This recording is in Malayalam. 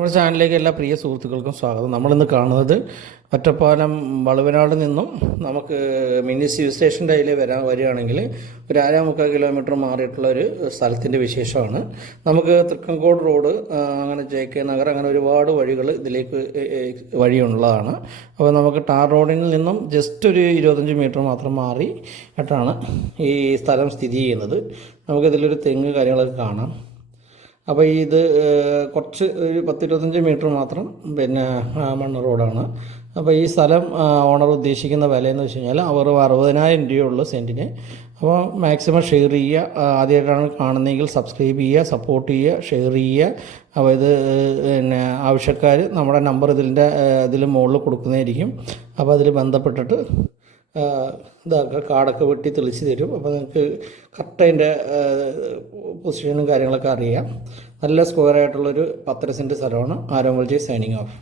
നമ്മുടെ ചാനലിലേക്ക് എല്ലാ പ്രിയ സുഹൃത്തുക്കൾക്കും സ്വാഗതം. നമ്മളിന്ന് കാണുന്നത് ഒറ്റപ്പാലം വളുവനാട് നിന്നും നമുക്ക് മിനി സിവിൽ സ്റ്റേഷൻ്റെ അതിൽ വരികയാണെങ്കിൽ ഒരു 1.25 കിലോമീറ്റർ മാറിയിട്ടുള്ള ഒരു സ്ഥലത്തിൻ്റെ വിശേഷമാണ്. നമുക്ക് തൃക്കങ്കോട് റോഡ്, അങ്ങനെ JK നഗർ, അങ്ങനെ ഒരുപാട് വഴികൾ ഇതിലേക്ക് വഴിയുള്ളതാണ്. അപ്പോൾ നമുക്ക് ടാർ റോഡിൽ നിന്നും ജസ്റ്റ് ഒരു 25 മീറ്റർ മാത്രം മാറി ആയിട്ടാണ് ഈ സ്ഥലം സ്ഥിതി ചെയ്യുന്നത്. നമുക്കിതിലൊരു തെങ്ങ് കാര്യങ്ങളൊക്കെ കാണാം. അപ്പോൾ ഇത് കുറച്ച് ഒരു 10-25 മീറ്റർ മാത്രം മണ്ണ് റോഡാണ്. അപ്പോൾ ഈ സ്ഥലം ഓണർ ഉദ്ദേശിക്കുന്ന വിലയെന്ന് വെച്ച് കഴിഞ്ഞാൽ അവർ 60,000 രൂപയുള്ള സെൻറ്റിന്. അപ്പോൾ മാക്സിമം ഷെയർ ചെയ്യുക. ആദ്യമായിട്ടാണ് കാണുന്നതെങ്കിൽ സബ്സ്ക്രൈബ് ചെയ്യുക, സപ്പോർട്ട് ചെയ്യുക, ഷെയർ ചെയ്യുക. അപ്പോൾ ഇത് ആവശ്യക്കാർ നമ്മുടെ നമ്പർ ഇതിൽ മുകളിൽ കൊടുക്കുന്നതായിരിക്കും. അപ്പോൾ അതിൽ ബന്ധപ്പെട്ടിട്ട് കാടൊക്കെ വെട്ടി തെളിച്ച് തരും. അപ്പോൾ നിങ്ങൾക്ക് കറക്റ്റ് അതിൻ്റെ പൊസിഷനും കാര്യങ്ങളൊക്കെ അറിയാം. നല്ല സ്ക്വയർ ആയിട്ടുള്ളൊരു 10 സെൻറ്റ് സ്ഥലമാണ്. ആരോമൽ ജെ സൈനിങ് ഓഫ്.